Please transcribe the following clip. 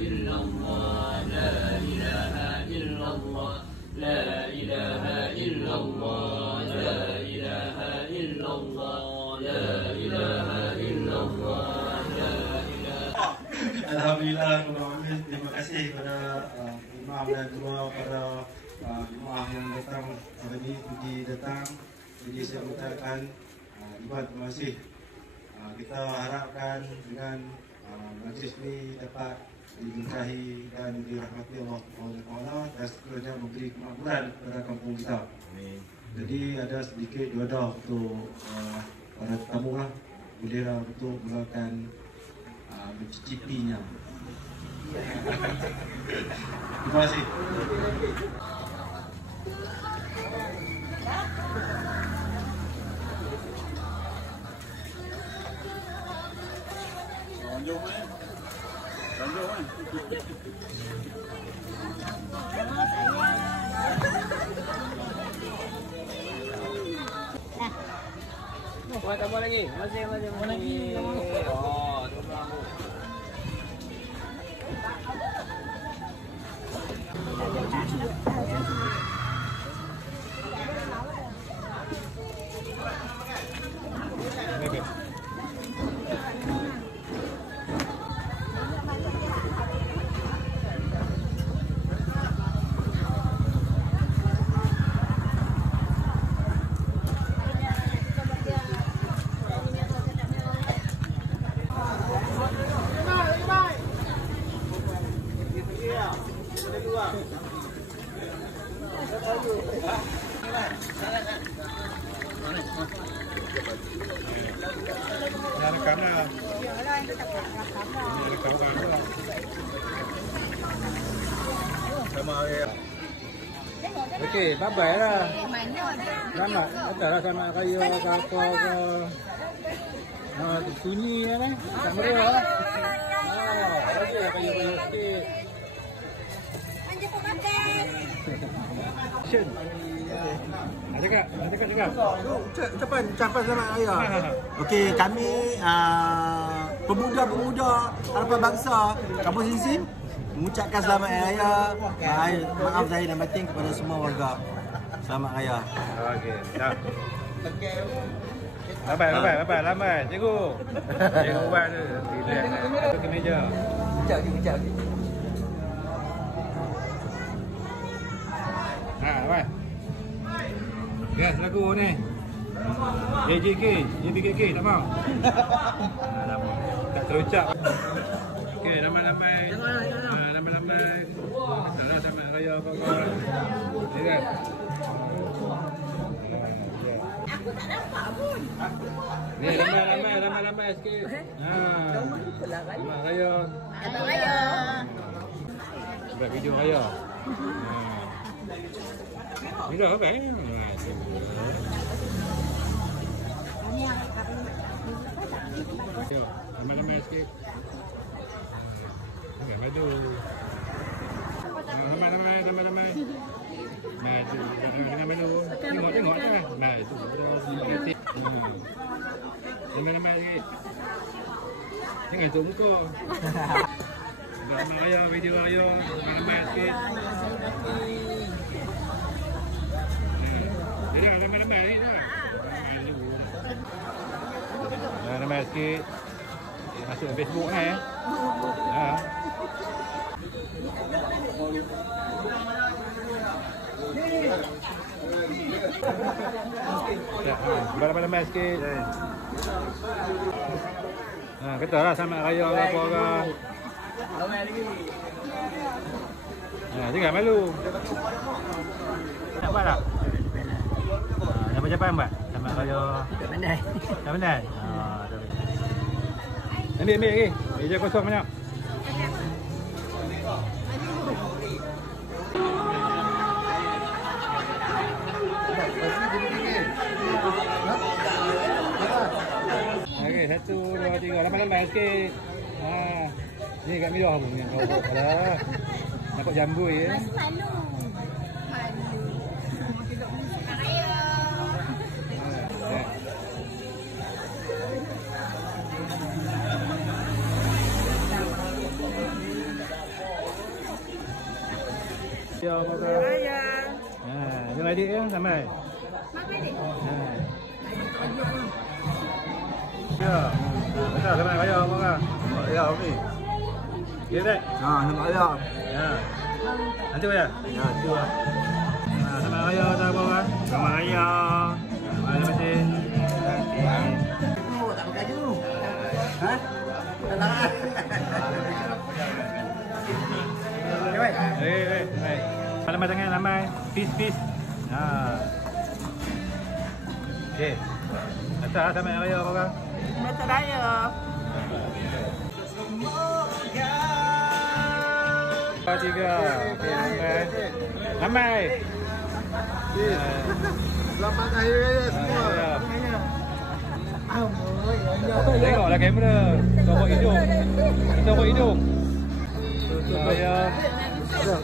illallah, la ilaha illallah, la ilaha illallah, la ilaha illallah, la ilaha illallah, la ilaha. Alhamdulillah, terima kasih kepada imam dan juga pada jemaah yang datang hari ini, pergi datang. Jadi saya ucapkan ribuan terima kasih. Kita harapkan dengan majlis ini dapat diberkahi dan dirahmati Allah SWT dan seterusnya memberi kemakmuran kepada kampung kita. Jadi ada sedikit doa untuk para tetamu lah, bolehlah untuk mulakan mencicipinya. Terima kasih. Buat apa lagi? Masih lagi. Oh, terima Jangan rekam lah. Jangan rekam lah. Sama ya. Okey, bye-bye lah. Selamat. Katalah selamat raya ke apa ke. Sunyi kan eh. Tak meriah lah. Okey, raya-raya sikit. Action. Cakap. Ucapan selamat raya. Okey, kami pemuda-pemuda harapan bangsa Kampung Sinsin mengucapkan selamat raya. Maaf zahir dan batin kepada semua warga. Selamat raya. Okey, dah. Lambat. Cikgu. Cikgu buat tu. Relax. Ke meja. Kejap. Abang. Gas lagu ni. JBKK, tak faham? Tak terucap. Okey, lambai-lambai. Lambai-lambai. Taklah selamat raya kawan-kawan. Okey kan? Aku tak nampak pun. Ni lambai sikit. Selamat raya. Selamat raya. Buat video raya. Ni dah apa eh? Ramai-ramai sikit. Madu. Ramai-ramai. Madu. Dengan madu. Tengok lah. Madu. Ramai-ramai sikit. Jangan tutup muka. Ramai raya, video raya. Ramai sikit. Dah, ramai-ramai ni dah. Ramai sikit. Masuk Facebook ni eh. Ramai-ramai sikit. Katalah selamat raya ke apa ke. Ramai lagi. Jangan malu. Tak buat tak? Siapa yang buat? Selamat raya. Tak pandai. Ambil lagi. Meja kosong banyak. Okey, 1, 2, 3. Lambat-lambat sikit. Ni kat midah pun yang kau buat lah. Nampak jambul ya. Malu. Raya. Ya, apa-apa. Raya. Jom adik ya, sampai. Apa ni? Ya. Betul, sampai raya apa-apa. Ya, okey. Ya, tak? Selamat raya. Ya. Nanti ya? Ya, tu lah. Selamat raya, tak apa-apa. Selamat raya. Terima kasih. Tak pakai dulu. Ha? Tak. Baik. Lambai tangan, lambai. Peace. Okey. Atas sampai raya apa-apa. Selamat raya. Tiga. Okey, lambai. Selamat hari raya semua. Tengoklah kamera. Tengok hidung. Tengok hidung. Raya. Betul.